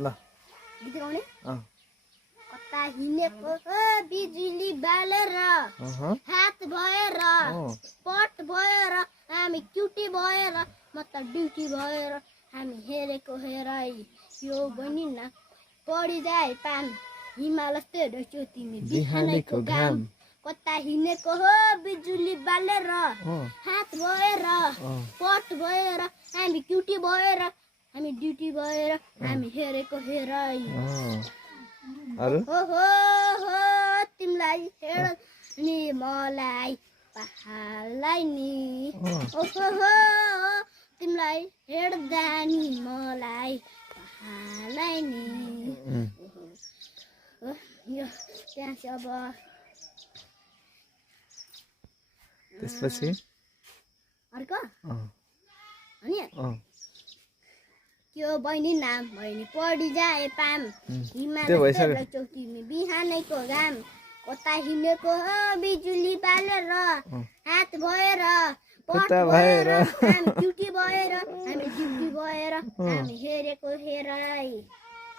ल गीत गाउने अँ कता हिँडेको बिजुली बालेर हात भएर पट भएर हामी क्युटी भएर म त ड्युटी भएर हामी हेरेको हेराइ यो बहिनी न पढि जाए पाम हिमाल तेर्छौ तिमी बिहानैको घाम कता हिँडेको हो बिजुली बालेर हात भएर पट भएर हामी क्युटी भएर हामी ड्युटी भएर हामी हेरेको हेराइ अरु हो तिमीलाई हेर नि मलाई पहाडलाई नि ओहो तिमीलाई हेर्दा नि मलाई पहाडलाई नि यो त्यहाँ चाहिँ अब त्यसपछि अर्को अनि अँ त्यो बहिनी नाम बहिनी पढि जाए पाम हिमाल तिमी बिहानैको घाम कता हिँडेको हो बिजुली बालेर हात भएर पट भएर हामी ड्युटी भएर हामी ड्युटी भएर हामी हेरेको हेराइ